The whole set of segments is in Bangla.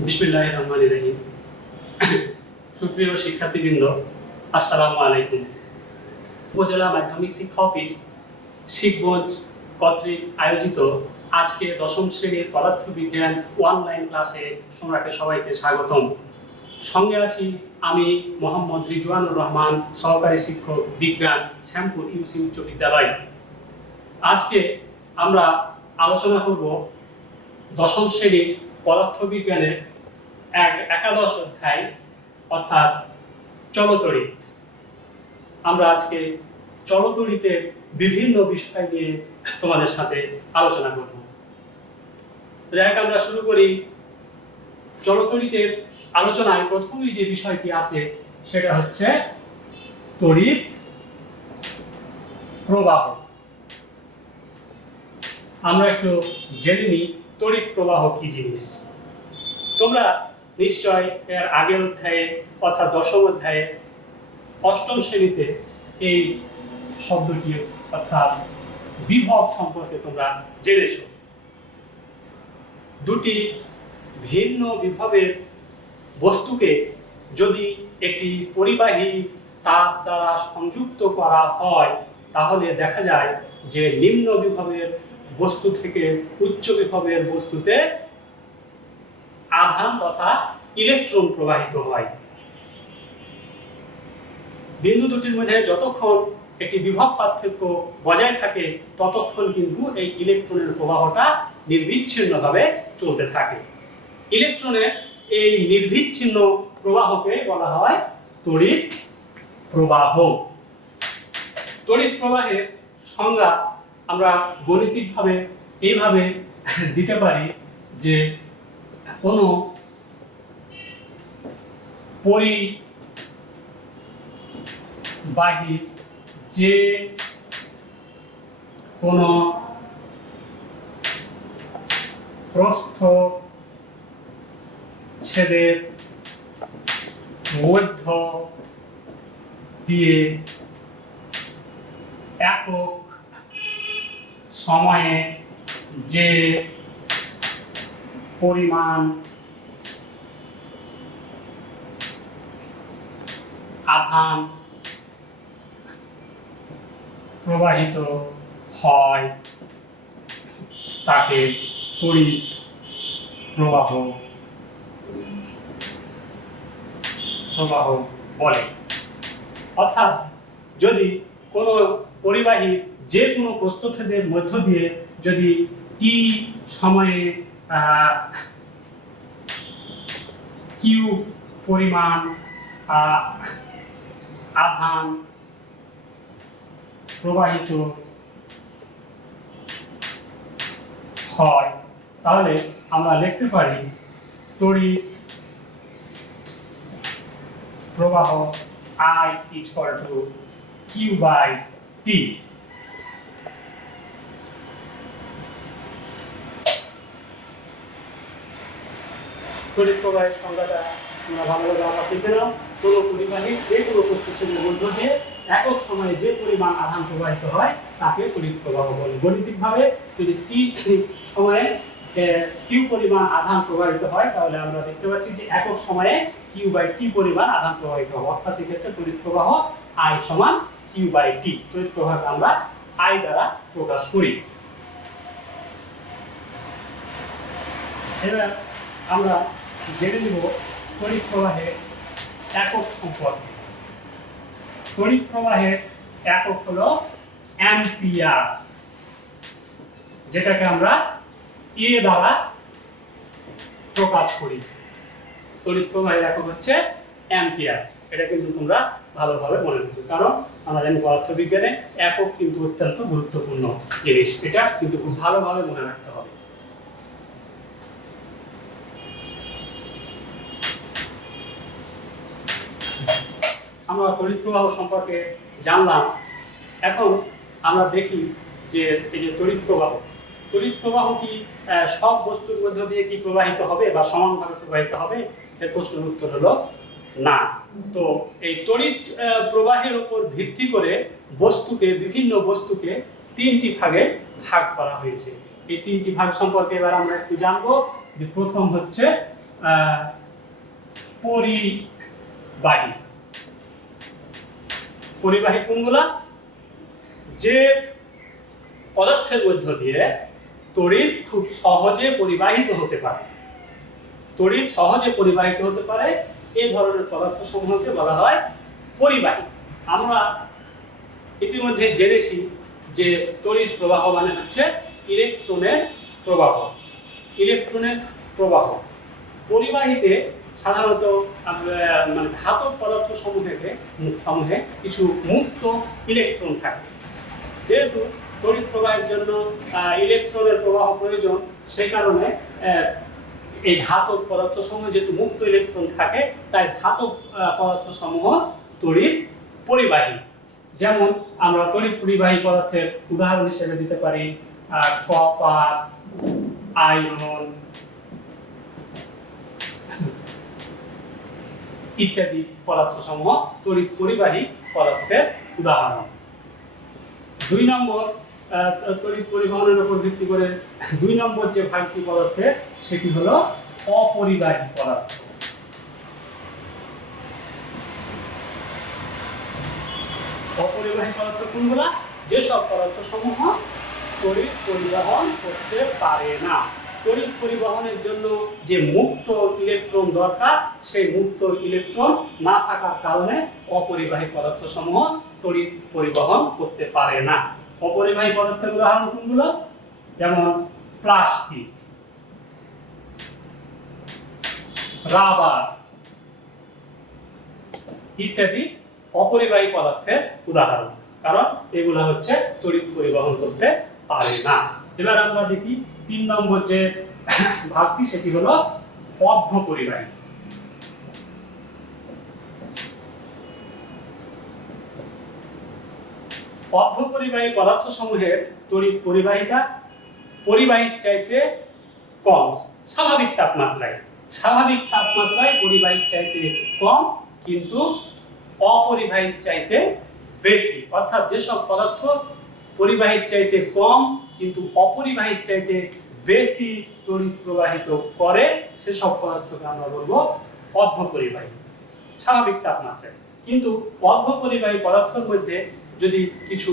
বিসমিল্লাহির রহমানির রহিম। সুপ্রিয় শিক্ষার্থীবৃন্দ, আসসালামু আলাইকুম। উপজেলা মাধ্যমিক শিক্ষা অফিস শিবগঞ্জ কর্তৃক আয়োজিত আজকে দশম শ্রেণীর পদার্থবিজ্ঞান অনলাইন ক্লাসে তোমরা সবাইকে স্বাগতম। সঙ্গে আছি আমি মোহাম্মদ রিজওয়ানুর রহমান, সহকারী শিক্ষক বিজ্ঞান, শ্যামপুর ইউসি উচ্চ বিদ্যালয়। আজকে আমরা আলোচনা করব দশম শ্রেণীর পদার্থবিজ্ঞানের একাদশ অধ্যায় অর্থাৎ চলতড়িৎ। আমরা আজকে চলতড়িতের বিভিন্ন বিষয় নিয়ে তোমাদের সাথে আলোচনা করব। যাই আমরা শুরু করি। চলতড়িতের আলোচনায় প্রথমেই যে বিষয়টি আছে সেটা হচ্ছে তড়িৎ প্রবাহ। আমরা একটু জেনে নিই তড়িৎ প্রবাহ কি জিনিস। তোমরা নিশ্চয় এর আগের অধ্যায়ে অর্থাৎ দশম অধ্যায়ে অষ্টম শ্রেণীতে এই শব্দটি অর্থাৎ বিভব সম্পর্কে তোমরা জেনেছ। দুটি ভিন্ন বিভবের বস্তুকে যদি একটি পরিবাহী তার দ্বারা সংযুক্ত করা হয় তাহলে দেখা যায় যে নিম্ন বিভবের বস্তু থেকে উচ্চ বিভবের বস্তুতে আধান তথা ইলেকট্রন প্রবাহিত হয়। বিন্দু দুটির মধ্যে যতক্ষণ একটি বিভব পার্থক্য বজায় থাকে ততক্ষণ কিন্তু এই ইলেকট্রনের প্রবাহটা নির্বিচ্ছিন্নভাবে চলতে থাকে। ইলেকট্রনের এই নির্বিচ্ছিন্ন প্রবাহকে বলা হয় তড়িৎ প্রবাহ। তড়িৎ প্রবাহের সংজ্ঞা আমরা গাণিতিকভাবে এইভাবে দিতে পারি যে কোনো পরিবাহী যে কোনো প্রস্থ ছেদের মধ্য দিয়ে একক সময়ে যে পরিমাণ আধান প্রবাহিত হয় তাকে তড়িৎ প্রবাহ বলে। অর্থাৎ যদি কোনো পরিবাহী যে কোনো প্রস্থচ্ছেদের মধ্য দিয়ে যদি টি সময়ে কিউ পরিমাণ আধান প্রবাহিত হয় তাহলে আমরা লিখতে পারি তড়িৎ প্রবাহ I equal to Q by T। তড়িৎ প্রবাহের সংজ্ঞাটা তোমরা ভালোভাবে আমরা লিখে নাও। কোনো পরিবাহী যে কোনো প্রস্থচ্ছেদের মধ্য দিয়ে একক সময়ে যে পরিমাণ আধান প্রবাহিত হয় তাকে তড়িৎ প্রবাহ বলে। গাণিতিকভাবে যদি টি সময়ে কিউ পরিমাণ আধান প্রবাহিত হয় তাহলে আমরা দেখতে পাচ্ছি যে একক সময়ে কিউ বাই টি পরিমাণ আধান প্রবাহিত হবে। অর্থাৎ এক্ষেত্রে তড়িৎ প্রবাহ I সমান কিউ বাই টি। তড়িৎ প্রবাহকে আমরা I দ্বারা প্রকাশ করি। এবার আমরা জেনে নিব তড়িৎ প্রবাহের একক সম্পর্কে। তড়িৎ প্রবাহের একক হলো অ্যাম্পিয়ার, যেটাকে আমরা এ দ্বারা প্রকাশ করি। তড়িৎ প্রবাহের একক হচ্ছে অ্যাম্পিয়ার। এটা কিন্তু তোমরা ভালোভাবে মনে রাখবে, কারণ আমরা জানি পদার্থবিজ্ঞানে একক কিন্তু অত্যন্ত গুরুত্বপূর্ণ জিনিস। এটা কিন্তু খুব ভালোভাবে মনে রাখতে হবে। আমরা তড়িৎ প্রবাহ সম্পর্কে জানলাম। এখন আমরা দেখি যে এই যে তড়িৎ প্রবাহ কি সব বস্তুর মধ্য দিয়ে কি প্রবাহিত হবে বা সমানভাবে প্রবাহিত হবে? এর প্রশ্নের উত্তর হলো না। তো এই তড়িৎ প্রবাহের উপর ভিত্তি করে বিভিন্ন বস্তুকে তিনটি ভাগে ভাগ করা হয়েছে। এই তিনটি ভাগ সম্পর্কে এবার আমরা একটু জানবো। যে প্রথম হচ্ছে পরিবাহী। পরিবাহী কোনগুলা? যে পদার্থের মধ্য দিয়ে তড়িৎ খুব সহজে পরিবাহিত হতে পারে, তড়িৎ সহজে পরিবাহিত হতে পারে, এই ধরনের পদার্থ সমূহকে বলা হয় পরিবাহী। আমরা ইতিমধ্যে জেনেছি যে তড়িৎ প্রবাহ মানে হচ্ছে ইলেকট্রনের প্রবাহ। ইলেকট্রনের প্রবাহ পরিবাহীতে সাধারণত মানে ধাতব পদার্থ সমূহে কিছু মুক্ত ইলেকট্রন থাকে। যেহেতু তড়িৎ প্রবাহের জন্য ইলেকট্রনের প্রবাহ প্রয়োজন, সেই কারণে এই ধাতব পদার্থ সমূহে যেহেতু মুক্ত ইলেকট্রন থাকে, তাই ধাতব পদার্থ সমূহ তড়িৎ পরিবাহী। যেমন আমরা তড়িৎ পরিবাহী পদার্থের উদাহরণ হিসেবে দিতে পারি কপার, আয়রন ইত্যাদি পদার্থ সমূহ তড়িৎ পরিবাহী পদার্থের উদাহরণ। 2 নম্বর তড়িৎ পরিবহনের উপর ভিত্তি করে 2 নম্বর যে ভাগটি পদার্থের, সেটি হলো অপরিবাহী পদার্থ। অপরিবাহী পদার্থ কোনগুলা? যেসব পদার্থ সমূহ তড়িৎ পরিবহন করতে পারে না। তড়িৎ পরিবহনের জন্য যে মুক্ত ইলেকট্রন দরকার, সেই মুক্ত ইলেকট্রন না থাকার কারণে অপরিবাহী পদার্থ সমূহ তড়িৎ পরিবহন করতে পারে না। অপরিবাহী পদার্থের উদাহরণ কোনগুলো? যেমন প্লাস্টিক, রাবার ইত্যাদি অপরিবাহী পদার্থের উদাহরণ, কারণ এগুলো হচ্ছে তড়িৎ পরিবহন করতে পারে না। এবার আমরা দেখি 3 নম্বর যে ভাগটি, সেটি হলো অর্ধপরিবাহী। অর্ধপরিবাহী পদার্থ সমূহের তড়িৎ পরিবাহিতা পরিবাহীর চাইতে কম, স্বাভাবিক তাপমাত্রায় পরিবাহীর চাইতে কম, কিন্তু অপরিবাহীর চাইতে বেশি। অর্থাৎ যেসব পদার্থ পরিবাহীর চাইতে কম কিন্তু অপরিবাহীর চাইতে বেশি তড়িৎ প্রবাহিত করে, সেসব পদার্থকে আমরা বলবো অর্ধপরিবাহী, স্বাভাবিক তাপমাত্রায়। কিন্তু অর্ধপরিবাহী পদার্থের মধ্যে যদি কিছু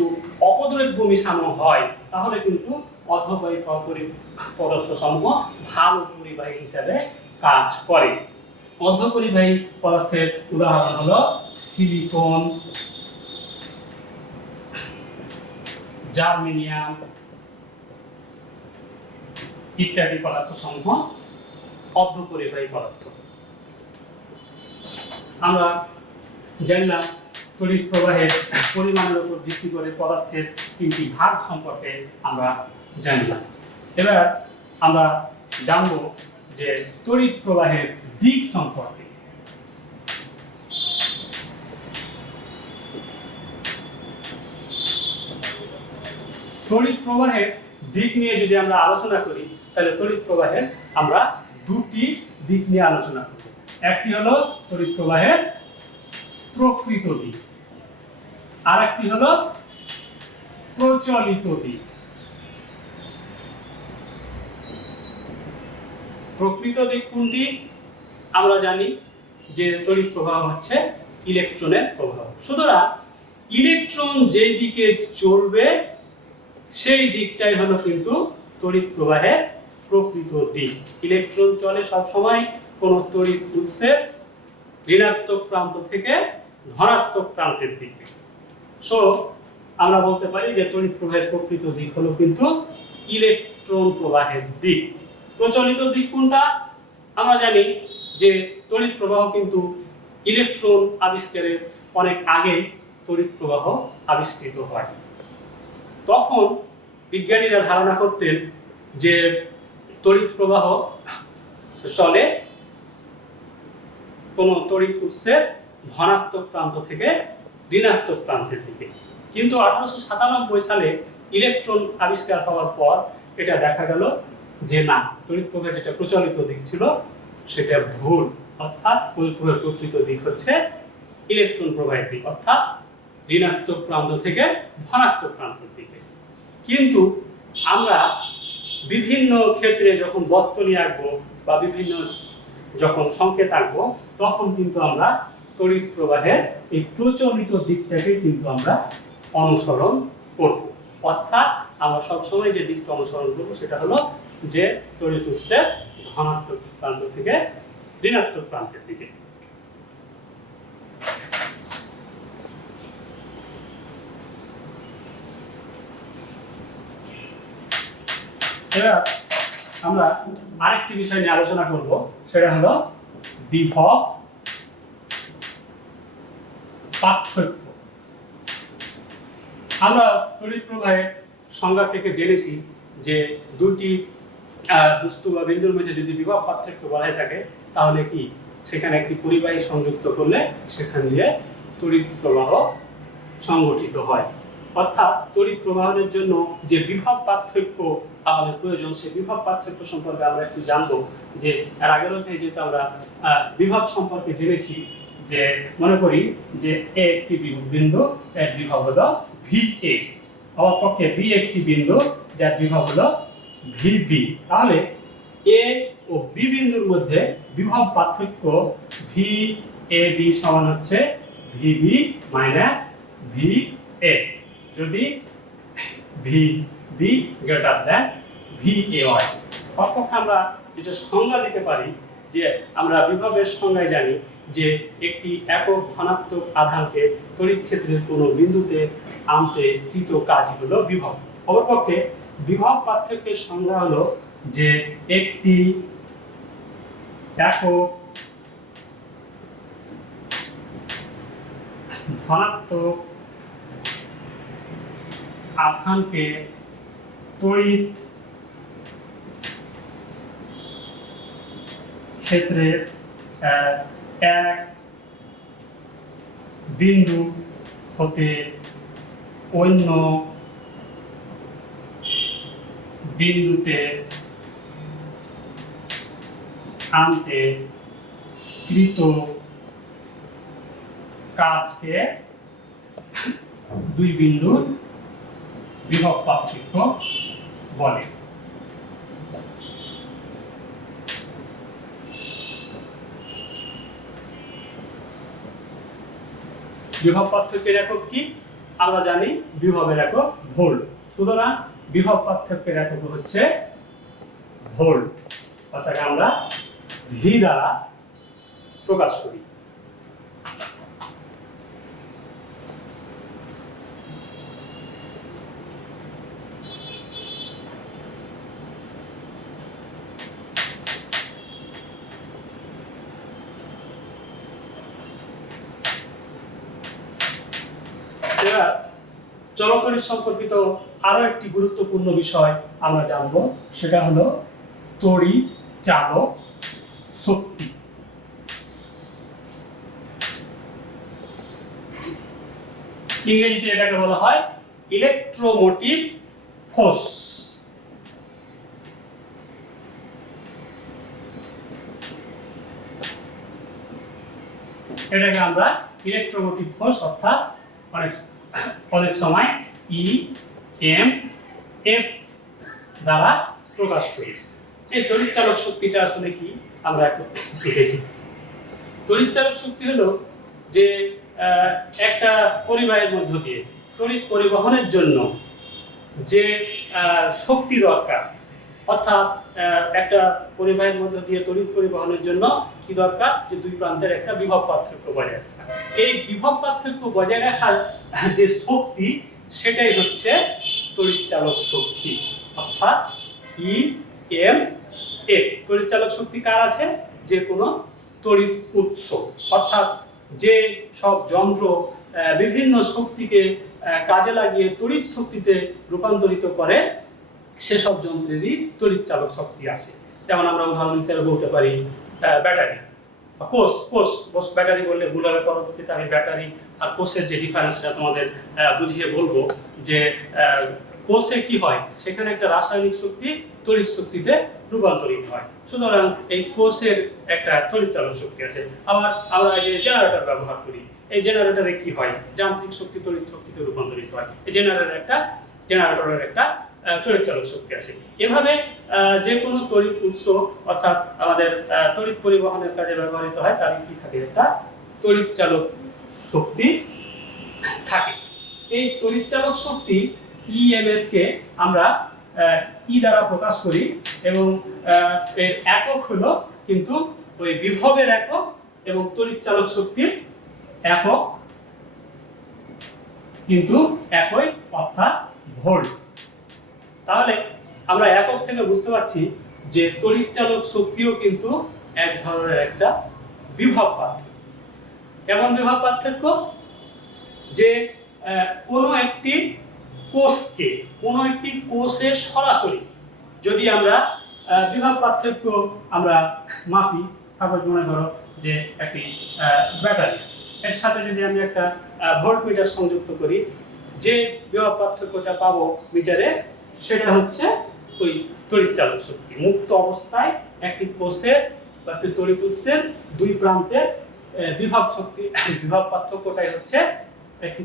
অপদ্রব্য মিশানো হয়, তাহলে কিন্তু অর্ধপরিবাহী পদার্থ সমূহ ভালো পরিবাহী হিসাবে কাজ করে। অর্ধপরিবাহী পদার্থের উদাহরণ হলো সিলিকন, জার্মেনিয়াম ইত্যাদি পদার্থ সমূহ অর্ধপরিবাহী পদার্থ। আমরা জানলাম তড়িৎ প্রবাহের পরিমাণের উপর ভিত্তি করে পদার্থের 3টি ভাগ সম্পর্কে আমরা জানলাম। এবার আমরা জানব যে তড়িৎ প্রবাহের দিক সম্পর্কে। তড়িৎ প্রবাহের দিক নিয়ে যদি আমরা আলোচনা করি, তাহলে তড়িৎ প্রবাহের আমরা 2টি দিক নিয়ে আলোচনা করব। একটি হলো তড়িৎ প্রবাহের প্রকৃত দিক, আর একটি হলো প্রচলিত দিক। প্রকৃত দিক কোনটি? আমরা জানি যে তড়িৎ প্রবাহ হচ্ছে ইলেকট্রনের প্রবাহ। সুতরাং ইলেকট্রন যেই দিকে চলবে সেই দিকটাই হলো কিন্তু তড়িৎ প্রবাহের প্রকৃত দিক। ইলেকট্রন চলে সব সময় কোন তড়িৎ উৎসের ঋণাত্মক প্রান্ত থেকে ধনাত্মক প্রান্তের দিকে। সো আমরা বলতে পারি যে তড়িৎ প্রবাহের প্রকৃত দিক হলো কিন্তু ইলেকট্রন প্রবাহের দিক। প্রচলিত দিক কোনটা? আমরা জানি যে তড়িৎ প্রবাহ কিন্তু ইলেকট্রন আবিষ্কারের অনেক আগে তড়িৎ প্রবাহ আবিষ্কৃত হয়। তখন বিজ্ঞানীরা ধারণা করতেন যে তড়িৎ প্রবাহ চলে কোন তড়িৎ উৎসের ধনাত্মক প্রান্ত থেকে ঋণাত্মক প্রান্তের দিকে। কিন্তু 1897 সালে ইলেকট্রন আবিষ্কার হওয়ার পর এটা দেখা গেল যে না, তড়িৎ প্রবাহের যেটা প্রচলিত দিক ছিল সেটা ভুল। অর্থাৎ তড়িৎ প্রবাহের প্রকৃত দিক হচ্ছে ইলেকট্রন প্রবাহের দিক, অর্থাৎ ঋণাত্মক প্রান্ত থেকে ধনাত্মক প্রান্তের দিকে। কিন্তু আমরা বিভিন্ন ক্ষেত্রে যখন বর্তনী আঁকবো বা বিভিন্ন যখন সংকেত আঁকবো তখন কিন্তু আমরা তড়িৎ প্রবাহের এই প্রচলিত দিকটাকে কিন্তু আমরা অনুসরণ করব। অর্থাৎ আমরা সবসময় যে দিকটা অনুসরণ করবো সেটা হলো যে তড়িৎ উৎসের ধনাত্মক প্রান্ত থেকে ঋণাত্মক প্রান্তের দিকে। এবার আমরা আরেকটি বিষয় নিয়ে আলোচনা করব, সেটা হলো বিভব পার্থক্য। আমরা তড়িৎ প্রবাহের সংজ্ঞা থেকে জেনেছি যে দুটি বস্তু বা বিন্দুর মধ্যে যদি বিভব পার্থক্য বজায় থাকে তাহলে কি সেখানে একটি পরিবাহী সংযুক্ত করলে সেখান দিয়ে তড়িৎ প্রবাহ সংগঠিত হয়। অর্থাৎ তড়িৎ প্রবাহের জন্য যে বিভব পার্থক্য আমাদের প্রয়োজন, সেই বিভব পার্থক্য সম্পর্কে আমরা একটু জানবো। যে এর আগের অধ্যায়ে যেহেতু আমরা বিভব সম্পর্কে জেনেছি, যে মনে করি যে এ একটি বিন্দু, এর বিভব হলো VA, অপরপক্ষে বি একটি বিন্দু যার বিভব হলো VB। তাহলে এ ও বি বিন্দুর মধ্যে বিভব পার্থক্য VAB সমান হচ্ছে VB মাইনাস VA যদি VB গ্রেটার দ্যান VA হয়। অপরপক্ষে আমরা যেটা সংজ্ঞা দিতে পারি, যে আমরা বিভবের সংজ্ঞায় জানি যে একটি একক ধনাত্মক আধানকে তড়িৎ ক্ষেত্রের কোনো বিন্দুতে আনতে কৃত কাজই হলো বিভব। অপরপক্ষে বিভব পার্থক্যের সংজ্ঞা হলো যে একটি একক ধনাত্মক আধানকে তড়িৎ ক্ষেত্রের এক বিন্দু হতে অন্য বিন্দুতে আনতে কৃত কাজকে দুই বিন্দুর বিভব পার্থক্য বলে। বিভব পার্থক্যের একক কি? আমরা জানি বিভবের একক ভোল্ট। সুতরাং বিভব পার্থক্যের একক হচ্ছে ভোল্ট, অর্থাৎ আমরা ভি দ্বারা প্রকাশ করি। এবার চলতড়িৎ সম্পর্কিত আরো একটি গুরুত্বপূর্ণ বিষয় আমরা জানব, সেটা হলো তড়িৎ চালক শক্তি। ইংরেজিতে এটাকে বলা হয় ইলেকট্রোমোটিভ ফোর্স। এটাকে আমরা ইলেকট্রোমোটিভ ফোর্স অর্থাৎ অনেক সময় EMF দ্বারা প্রকাশ করি। এই তড়িৎ চালক শক্তিটা আসলে কি আমরা একটু দেখি। তড়িৎ চালক শক্তি হলো যে একটা পরিবাহের মধ্য দিয়ে তড়িৎ পরিবহনের জন্য যে শক্তি দরকার, অর্থাৎ একটা পরিবাহের মধ্য দিয়ে তড়িৎ পরিবহনের জন্য কি দরকার, যে দুই প্রান্তের একটা বিভব পার্থক্য বজায় রাখা। এই বিভব পার্থক্য বজায় রাখার যে শক্তি, সেটাই হচ্ছে তড়িৎ চালক শক্তি অর্থাৎ EMF। তড়িৎ চালক শক্তি কার আছে? যে কোনো তড়িৎ উৎস, অর্থাৎ যে সব যন্ত্র বিভিন্ন শক্তিকে কাজে লাগিয়ে তড়িৎ শক্তিতে রূপান্তরিত করে, সেসব যন্ত্রেরই তড়িৎ চালক শক্তি আছে। যেমন আমরা উদাহরণ হিসেবে বলতে পারি ব্যাটারি বা কোষ। ব্যাটারি বললে ভুল হবে, পরবর্তীতে আমি ব্যাটারি আর কোষের যে ডিফারেন্সটা তোমাদের বুঝিয়ে বলবো। যে কোষে কি হয়, সেখানে একটা রাসায়নিক শক্তি তড়িৎ শক্তিতে রূপান্তরিত হয়। সুতরাং এই কোষের একটা তড়িৎ চালক শক্তি আছে। আবার আমরা যে জেনারেটর ব্যবহার করি, এই জেনারেটরে কি হয়, যান্ত্রিক শক্তি তড়িৎ শক্তিতে রূপান্তরিত হয়। এই জেনারেটরের একটা তড়িৎ চালক শক্তি আছে। এভাবে যে কোনো তড়িৎ উৎস অর্থাৎ আমাদের তড়িৎ পরিবহনের কাজে ব্যবহৃত হয় তার কি থাকে, একটা তড়িৎ চালক শক্তি থাকে। এই তড়িৎ চালক শক্তি ইএমএফ কে আমরা ই দ্বারা প্রকাশ করি এবং এর একক হলো কিন্তু ওই বিভবের একক এবং তড়িৎ চালক শক্তির একক কিন্তু একই, অর্থাৎ ভোল্ট। তাহলে আমরা একক থেকে বুঝতে পারছি যে তড়িৎ চালক শক্তিও কিন্তু এক ধরনের একটা বিভব পার্থক্য। কেমন বিভব পার্থক্য? যে কোনো একটি কোষের সরাসরি যদি আমরা বিভব পার্থক্য আমরা মাপি, তারপর মনে করো যে একটি ব্যাটারি, এর সাথে যদি আমি একটা ভোল্ট মিটার সংযুক্ত করি, যে বিভব পার্থক্যটা পাবো মিটারে সেটা হচ্ছে ওই তড়িৎ চালক শক্তি। মুক্ত অবস্থায় একটি কোষের বা একটি তড়িৎ উৎসের দুই প্রান্তের বিভব শক্তি, বিভব পার্থক্যটাই হচ্ছে একটি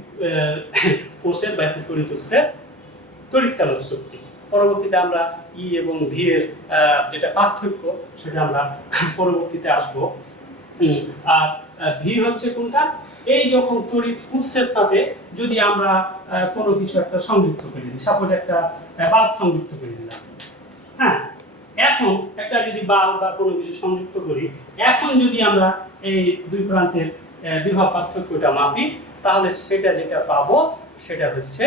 কোষের বা একটি তড়িৎ উৎসের তড়িৎ চালক শক্তি। পরবর্তীতে আমরা ই এবং ভি এর যেটা পার্থক্য সেটা আমরা পরবর্তীতে আসবো। আর ভি হচ্ছে কোনটা? এই যখন তড়িৎ উৎসের সাথে যদি আমরা কোনো কিছু একটা সংযুক্ত করে দিই, সাপোজ একটা বাল্ব সংযুক্ত করে দিলাম, হ্যাঁ, এখন একটা যদি বাল্ব বা কোনো কিছু সংযুক্ত করি, এখন যদি আমরা এই দুই প্রান্তের বিভব পার্থক্যটা মাপি, তাহলে সেটা যেটা পাবো সেটা হচ্ছে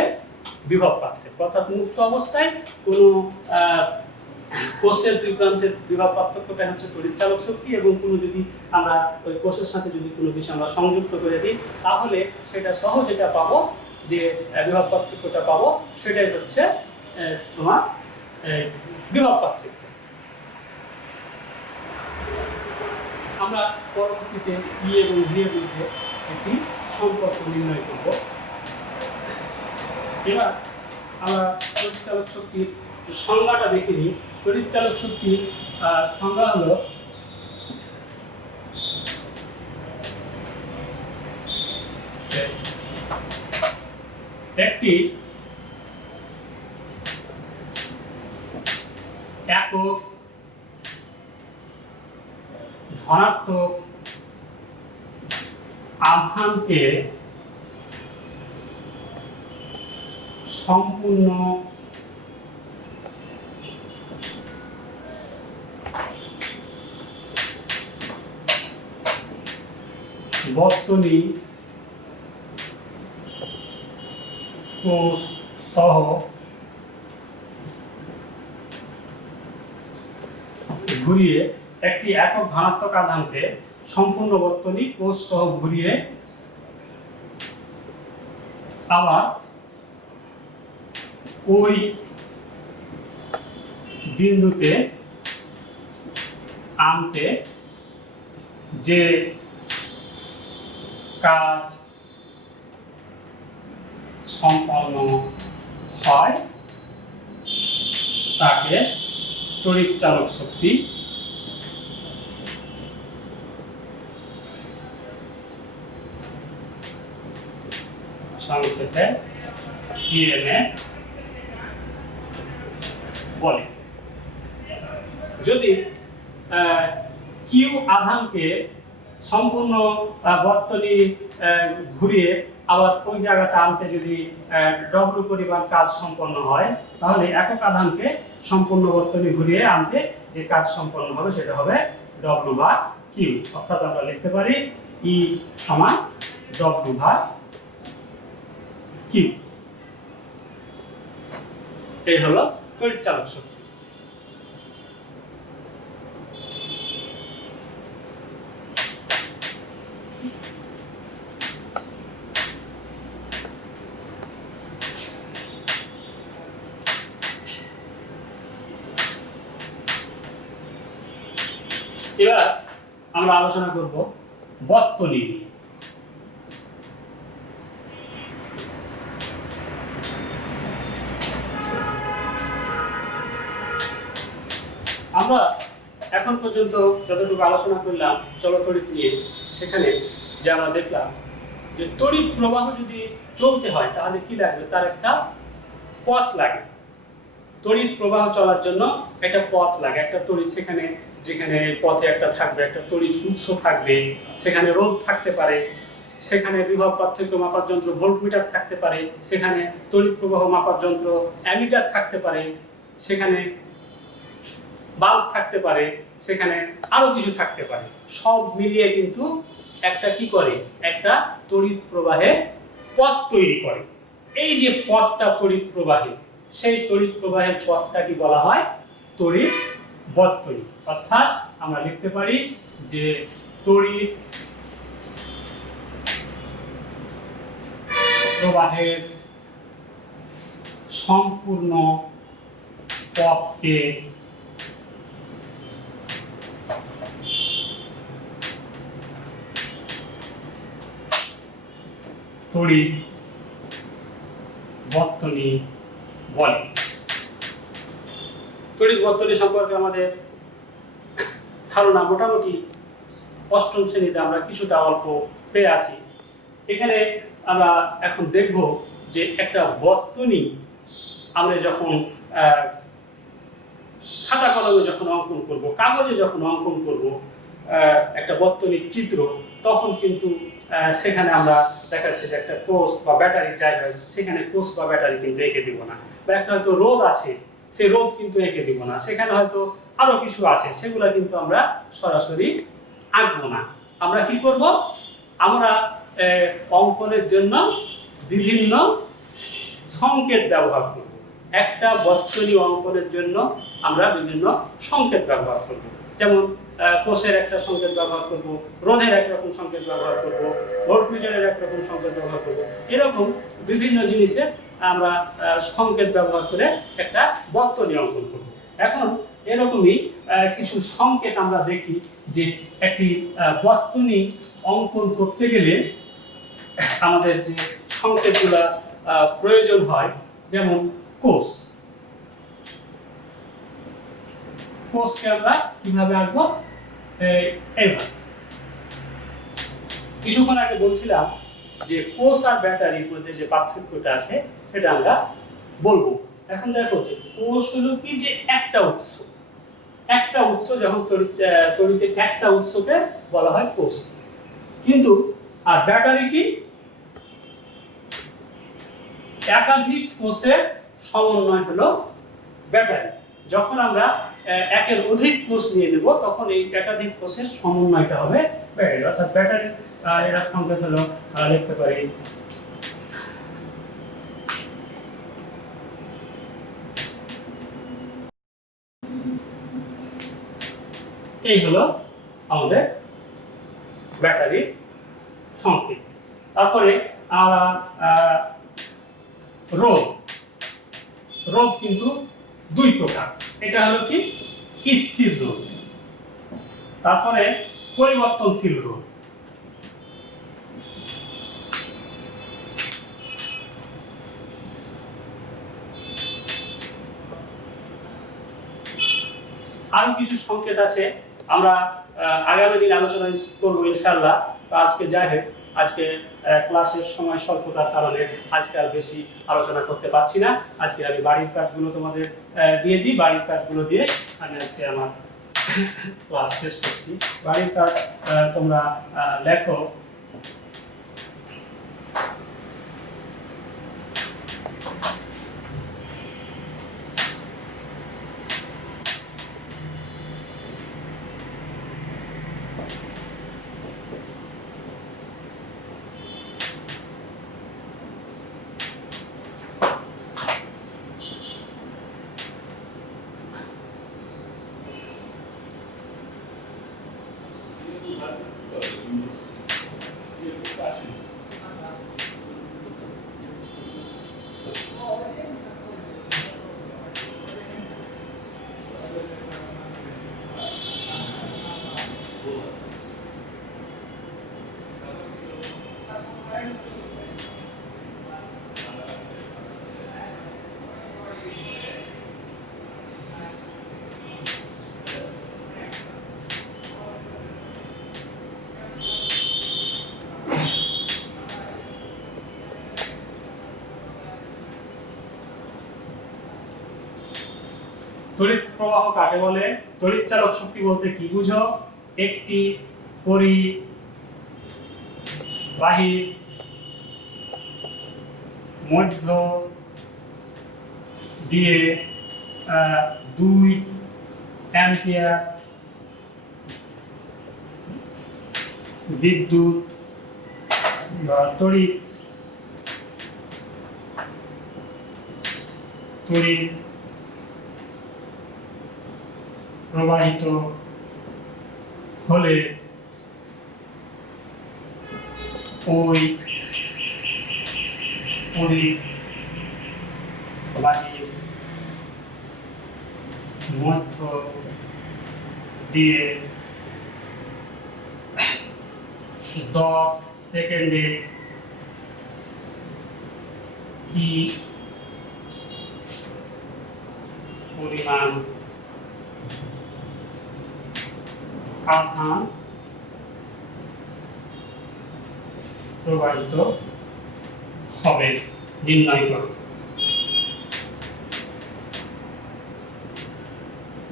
বিভব পার্থক্য। অর্থাৎ মুক্ত অবস্থায় কোনো কোষের দুই প্রান্তের বিভব পার্থক্যটা হচ্ছে তড়িৎ চালক শক্তি, এবং কোনো যদি আমরা ওই কোষের সাথে যদি কোনো কিছু আমরা সংযুক্ত করে দিই, তাহলে সেটা সহ যেটা পাবো, যে বিভব পার্থক্যটা পাবো, সেটাই হচ্ছে তোমার বিভব পার্থক্য। আমরা পরবর্তীতে ই এবং ভি এর মধ্যে একটি সম্পর্ক নির্ণয় করব। এবার আমরা তড়িৎ চালক শক্তির সংজ্ঞাটা দেখে নিই। তড়িৎ চালক শক্তির সংজ্ঞা হলো একটি একক ধনাত্মক আধানকে সম্পূর্ণ বর্তনী কোষ সহ ঘুরিয়ে, একটি একক ধনাত্মক আধানকে সম্পূর্ণ বর্তনী কোষ সহ ঘুরিয়ে আবার ওই বিন্দুতে আনতে যে কাজ সম্পন্ন হয় তাকে তড়িৎ চালক শক্তি সংক্ষেপে ইএমএফ বলে। যদি কিউ আধানকে সম্পূর্ণ বর্তনী ঘুরিয়ে আবার ওই জায়গাটা আনতে যদি ডব্লু পরিমাণ কাজ সম্পন্ন হয়, তাহলে একক আধানকে সম্পূর্ণ বর্তনী ঘুরিয়ে আনতে যে কাজ সম্পন্ন হবে সেটা হবে ডব্লু ভাগ কিউ। অর্থাৎ আমরা লিখতে পারি ই সমান ডব্লু ভাগ কিউ। এই হলো তড়িৎ চালক শক্তি। এবার আমরা আলোচনা করব বর্তনী নিয়ে। আমরা এখন পর্যন্ত যতটুকু আলোচনা করলাম চলতড়িৎ নিয়ে, সেখানে যে আমরা দেখলাম যে তড়িৎ প্রবাহ যদি চলতে হয় তাহলে কি লাগবে, তার একটা পথ লাগে। তড়িৎ প্রবাহ চলার জন্য একটা পথ লাগে, একটা তড়িৎ, সেখানে যেখানে পথে একটা থাকবে, একটা তড়িৎ উৎস থাকবে, সেখানে রোধ থাকতে পারে, সেখানে বিভব পার্থক্য মাপার যন্ত্র ভোল্টমিটার থাকতে পারে, সেখানে তড়িৎ প্রবাহ মাপার যন্ত্র অ্যামিটার থাকতে পারে, সেখানে বাল্ব থাকতে পারে, সেখানে আরো কিছু থাকতে পারে। সব মিলিয়ে কিন্তু একটা কি করে, একটা তড়িৎ প্রবাহে পথ তৈরি করে। এই যে পথটা তড়িৎ প্রবাহে, সেই তড়িৎ প্রবাহের পথটা কি বলা হয়, তড়িৎ বর্তনী। অর্থাৎ আমরা লিখতে পারি যে তড়িৎ প্রবাহের সম্পূর্ণ পথকে তড়িৎ বর্তনী বলে। তড়িৎ বর্তনী সম্পর্কে আমাদের ধারণা মোটামুটি অষ্টম শ্রেণীতে আমরা কিছুটা অল্প পেয়ে আছি। এখানে আমরা এখন দেখব যে একটা বর্তনী আমরা যখন খাতা কলমে যখন অঙ্কন করব, কাগজে যখন অঙ্কন করব একটা বর্তনীর চিত্র, তখন কিন্তু সেখানে আমরা দেখা যাচ্ছে যে একটা কোষ বা ব্যাটারি যাই হয়, সেখানে কোষ বা ব্যাটারি কিন্তু এঁকে দিব না, বা একটা হয়তো রোধ আছে, সেই রোধ কিন্তু এঁকে দিব না, সেখানে হয়তো আরো কিছু আছে, সেগুলো কিন্তু আমরা সরাসরি আঁকবো না। আমরা কি করব, আমরা অঙ্কনের জন্য বিভিন্ন সংকেত ব্যবহার করব। একটা বর্তনী অঙ্কনের জন্য আমরা বিভিন্ন সংকেত ব্যবহার করব। যেমন কোষের একটা সংকেত ব্যবহার করব, রোধের একরকম সংকেত ব্যবহার করব, ভোল্টমিটারের একরকম সংকেত ব্যবহার করব। এরকম বিভিন্ন জিনিসের আমরা সংকেত ব্যবহার করে একটা বর্তনী অঙ্কন করব। এখন এরকমই কিছু সংকেত আমরা দেখি যে একটি বর্তনী অঙ্কন করতে গেলে আমাদের যে সংকেতগুলো প্রয়োজন হয়, যেমন কোষ, কোষকে আমরা কিভাবে আঁকবো, এইভাবে। কিছুক্ষণ আগে বলছিলাম যে কোষ আর ব্যাটারির মধ্যে যে পার্থক্যটা আছে সেটা আমরা বলবো। এখন দেখো যে কোষ হলো কি, যে একটা উৎস, একটা উৎস, যখন তড়িতের একটা উৎসকে বলা হয় কোষ। কিন্তু আর ব্যাটারি কি, একাধিক কোষের সমন্বয় হলো ব্যাটারি। যখন আমরা একের অধিক কোষ নিয়ে নেব, তখন এই একাধিক কোষের সমন্বয়টা হবে ব্যাটারি। অর্থাৎ ব্যাটারি এর সংকেত হলো, লিখতে পারি এই হলো আমাদের ব্যাটারির সংকেত। তারপরে আমরা রোধ, রোধ কিন্তু দুই প্রকার। এটা হলো কি, স্থির রোধ, তারপরে পরিবর্তনশীল রোধ। আরো কিছু সংকেত আছে, আমরা আগামী দিন আলোচনা করবো ইনশাআল্লাহ। তো আজকে যাই হোক, আজকে ক্লাসের সময় স্বল্পতার কারণে আজকে আর বেশি আলোচনা করতে পারছি না। আজকে আমি বাড়ির কাজগুলো তোমাদের দিয়ে দিই, বাড়ির কাজগুলো দিয়ে আমি আজকে আমার ক্লাস শেষ করছি। বাড়ির কাজ তোমরা লেখো। তড়িৎ প্রবাহ কাকে বলে? তড়িৎ চালক শক্তি বলতে কি বুঝো? একটি পরিবাহীর মধ্য দিয়ে 2 অ্যাম্পিয়ার বিদ্যুৎ বা তড়িৎ প্রবাহিত হলে ওই পরিবাহীর মধ্য দিয়ে 10 সেকেন্ডে কি পরিমাণ আধান প্রবাহিত হবে নির্ণয় করো।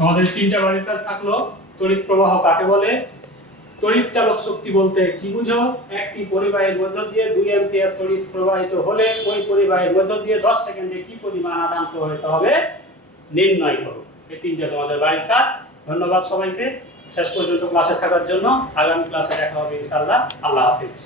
আমাদের 3টা বাড়ির কাজ থাকলো। তড়িৎ প্রবাহ কাকে বলে? তড়িৎ চালক শক্তি বলতে কি বুঝো? একটি পরিবাহীর মধ্য দিয়ে 2 অ্যাম্পিয়ার তড়িৎ প্রবাহিত হলে ওই পরিবাহীর মধ্য দিয়ে 10 সেকেন্ডে কি পরিমাণ আধান প্রবাহিত হবে নির্ণয় করো। এই 3টা তোমাদের বাড়ির কাজ। ধন্যবাদ সবাইকে শেষ পর্যন্ত ক্লাসে থাকার জন্য। আগামী ক্লাসে দেখা হবে ইনশাআল্লাহ। আল্লাহ হাফেজ।